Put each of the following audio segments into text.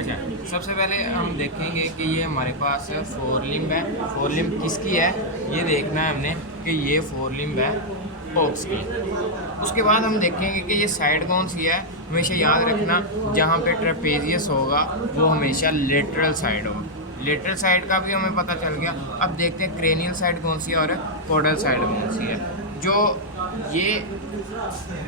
अच्छा, सबसे पहले हम देखेंगे कि ये हमारे पास फोर लिम्ब है। फोर लिम्ब किसकी है ये देखना है हमने कि ये फोर लिम्ब है ओक्स की। उसके बाद हम देखेंगे कि ये साइड कौन सी है। हमेशा याद रखना जहाँ पे ट्रेपेजियस होगा वो हमेशा लेटरल साइड होगा। लेटरल साइड का भी हमें पता चल गया। अब देखते हैं क्रेनियल साइड कौन सी है और कोडल साइड कौन सी है। जो ये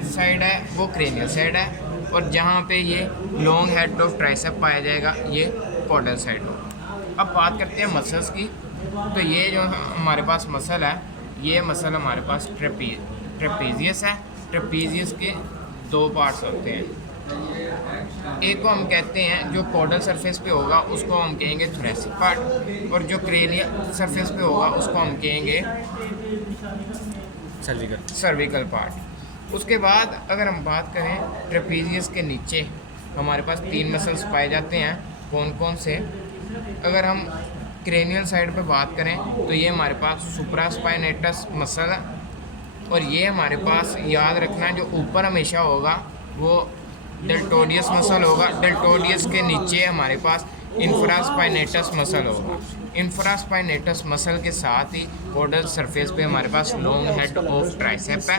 साइड है वो क्रेनियल साइड है और जहाँ पे ये लॉन्ग हेड ऑफ ट्राइसेप पाया जाएगा ये कोडल साइड होगा। अब बात करते हैं मसल्स की। तो ये जो हमारे पास मसल है ये मसल हमारे पास ट्रेपेजियस है। ट्रेपेजियस के दो पार्ट्स होते हैं। एक को हम कहते हैं जो कोडल सरफेस पे होगा उसको हम कहेंगे थोरेसिक पार्ट और जो क्रेनियल सरफेस पे होगा उसको हम कहेंगे सर्विकल पार्ट। उसके बाद अगर हम बात करें ट्रेपेजियस के नीचे हमारे पास तीन मसल्स पाए जाते हैं। कौन कौन से? अगर हम क्रेनियल साइड पे बात करें तो ये हमारे पास सुप्रास्पाइनेटस मसल है और ये हमारे पास याद रखना जो ऊपर हमेशा होगा वो डेल्टोडियस मसल होगा। डेल्टोडियस के नीचे हमारे पास इंफ्रास्पाइनेटस मसल होगा। इंफ्रास्पाइनेटस मसल के साथ ही कोडल सरफेस पे हमारे पास लॉन्ग हेड ऑफ ट्राइसेप है।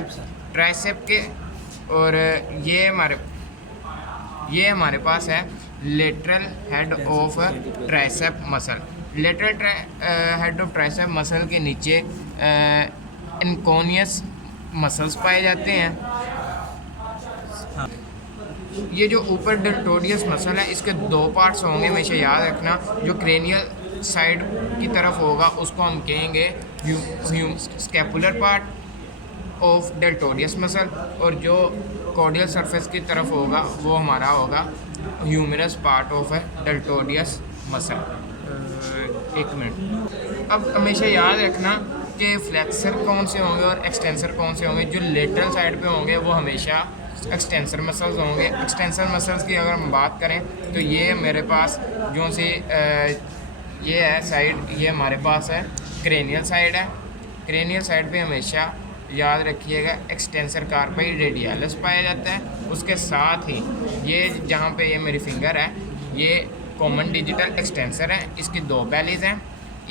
ट्राइसेप के और ये हमारे पास है lateral head of tricep muscle. Lateral head of tricep muscle के नीचे इनकोनियस मसल्स पाए जाते हैं। ये जो ऊपर डेल्टोडियस मसल है इसके दो पार्ट्स होंगे, हमेशा याद रखना। जो क्रेनियल साइड की तरफ होगा उसको हम कहेंगे स्कैपुलर पार्ट ऑफ डेल्टोडियस मसल और जो कोडियल सरफेस की तरफ होगा वो हमारा होगा ह्यूमरस पार्ट ऑफ डेल्टोडियस मसल। एक मिनट। अब हमेशा याद रखना कि फ्लेक्सर कौन से होंगे और एक्सटेंसर कौन से होंगे। जो लेटरल साइड पे होंगे वो हमेशा एक्सटेंसर मसल्स होंगे। एक्सटेंसर मसल्स की अगर हम बात करें तो ये मेरे पास जो से ये है साइड, ये हमारे पास है क्रेनियल साइड है। क्रेनियल साइड पे हमेशा याद रखिएगा एक्सटेंसर कार्पी रेडियलिस पाया जाता है। उसके साथ ही ये जहाँ पे ये मेरी फिंगर है ये कॉमन डिजिटल एक्सटेंसर है, इसकी दो बैलीज हैं।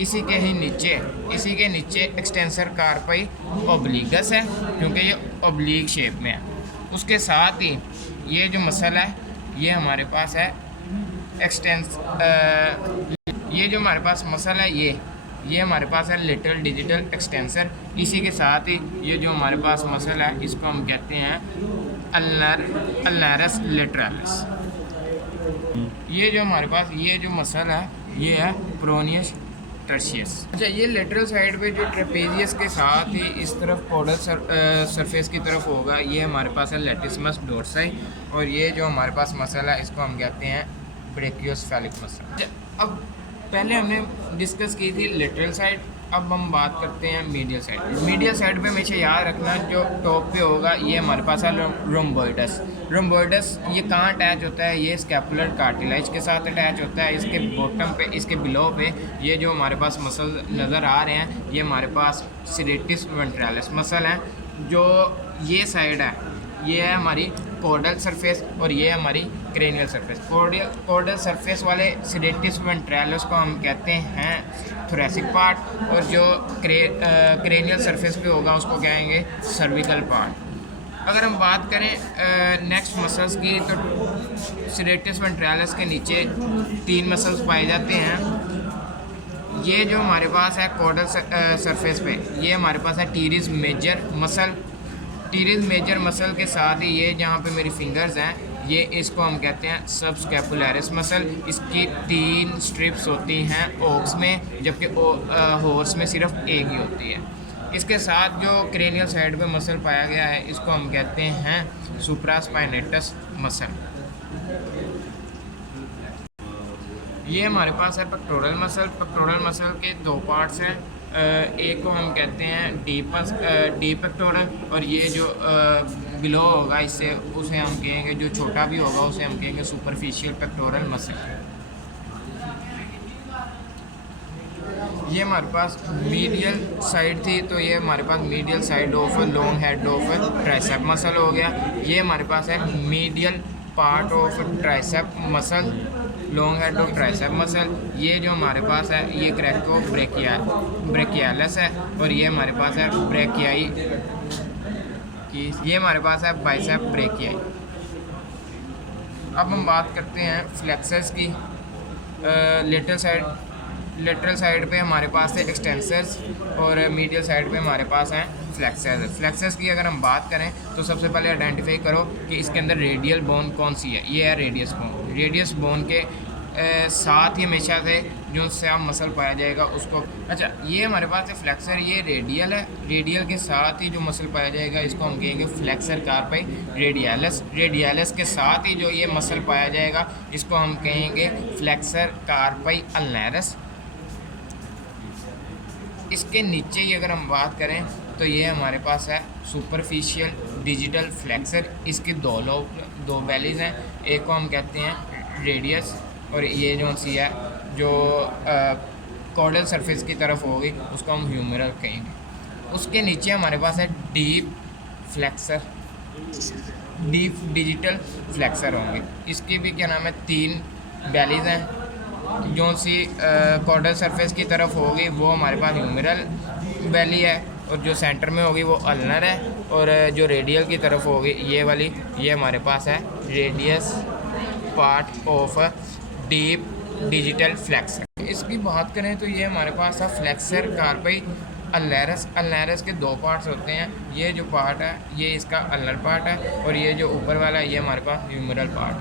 इसी के नीचे एक्सटेंसर कार्पी ओब्लिगस है क्योंकि ये ओब्लिक शेप में है। उसके साथ ही ये जो मसल है ये हमारे पास है ये जो हमारे पास मसल है ये हमारे पास है लेटरल डिजिटल एक्सटेंसर। इसी के साथ ही ये जो हमारे पास मसल है इसको हम कहते हैं अल्नारस लेटरालिस। ये जो हमारे पास ये जो मसल है ये है प्रोनियस टर्शियस। अच्छा, ये लेटरल साइड पे जो ट्रेपेजियस के साथ ही इस तरफ कोडल सरफेस की तरफ होगा ये हमारे पास है लेटिसमस डोर्साई और ये जो हमारे पास मसल है इसको हम कहते हैं ब्रेकियोसेफेलिक मसल। अब पहले हमने डिस्कस की थी लेटरल साइड, अब हम बात करते हैं मीडियल साइड। मीडियल साइड पे हमेशा याद रखना जो टॉप पे होगा ये हमारे पास है रोम्बोइडस। रोम्बोइडस ये कहाँ अटैच होता है? ये स्कैपुलर कार्टिलेज के साथ अटैच होता है। इसके बॉटम पे, इसके बिलो पे ये जो हमारे पास मसल नज़र आ रहे हैं ये हमारे पास सीरेटिस वेंट्रालिस मसल हैं। जो ये साइड है ये है हमारी कोडल सरफेस और ये है हमारी क्रेनियल सरफेस। कोडल सरफेस वाले सीरेटिस वेंट्रालिस को हम कहते हैं थोरेसिक पार्ट और जो क्रेनियल सरफेस पे होगा उसको कहेंगे सर्विकल पार्ट। अगर हम बात करें नेक्स्ट मसल्स की तो सीरेटिस वेंट्रालिस के नीचे तीन मसल्स पाए जाते हैं। ये जो हमारे पास है कोडल सरफेस पे ये हमारे पास है teres major muscle. Teres major muscle के साथ ही ये जहाँ पे मेरी फिंगर्स हैं ये इसको हम कहते हैं सबस्कैपुलरिस मसल। इसकी तीन स्ट्रिप्स होती हैं ओक्स में जबकि हॉर्स में सिर्फ एक ही होती है। इसके साथ जो क्रेनियल साइड पे मसल पाया गया है इसको हम कहते हैं सुप्रास्पाइनेटस मसल। ये हमारे पास है पेक्टोरल मसल। पेक्टोरल मसल के दो पार्ट्स हैं। एक को हम कहते हैं डीप पेक्टोरल और ये जो बिलो होगा इससे उसे हम कहेंगे, जो छोटा भी होगा उसे हम कहेंगे सुपरफिशियल पेक्टोरल मसल। ये हमारे पास मीडियल साइड थी, तो ये हमारे पास medial side of long head of tricep muscle हो गया। ये हमारे पास है medial part of tricep muscle, long head of tricep muscle. ये जो हमारे पास है ये क्रैको ब्रेकियालिस है, और ये हमारे पास है ब्रेकियाई की, ये हमारे पास है बाइसेप ब्रेकियाई। अब हम बात करते हैं फ्लेक्सर्स की। लेटरल साइड पे हमारे पास है एक्सटेंसर्स, और मीडियल साइड पे हमारे पास हैं फ्लेक्सर्स। फ्लेक्सर्स की अगर हम बात करें तो सबसे पहले आइडेंटिफाई करो कि इसके अंदर रेडियल बोन कौन सी है। ये है रेडियस बोन। रेडियस बोन के साथ ही हमेशा से जो उससे आप मसल पाया जाएगा उसको, अच्छा ये हमारे पास है फ्लेक्सर, ये रेडियल है। रेडियल के साथ ही जो मसल पाया जाएगा इसको हम कहेंगे फ्लेक्सर कार्पाई रेडियलिस। रेडियलिस के साथ ही जो ये मसल पाया जाएगा इसको हम कहेंगे फ्लेक्सर कार्पाई अल्नरिस। इसके नीचे ही अगर हम बात करें तो ये हमारे पास है सुपरफिशियल डिजिटल फ्लेक्सर। इसके दो वैलीज हैं, एक को हम कहते हैं रेडियस, और ये जो सी है जो कॉर्डल सरफेस की तरफ होगी उसको हम ह्यूमरल कहेंगे। उसके नीचे हमारे पास है deep flexor, deep digital flexor होंगे। इसकी भी क्या नाम है 3 वैलीज हैं। जो सी कॉर्डल सरफेस की तरफ होगी वो हमारे पास ह्यूमरल वैली है, और जो सेंटर में होगी वो अल्नर है, और जो रेडियल की तरफ होगी ये वाली, ये हमारे पास है radius part of deep digital flexor. इसकी बात करें तो ये हमारे पास है फ्लेक्सर कार्पाई अल्नरिस। अल्नरिस के 2 पार्ट्स होते हैं। ये जो पार्ट है ये इसका अल्नर पार्ट है, और ये जो ऊपर वाला है ये हमारे पास ह्यूमरल पार्ट।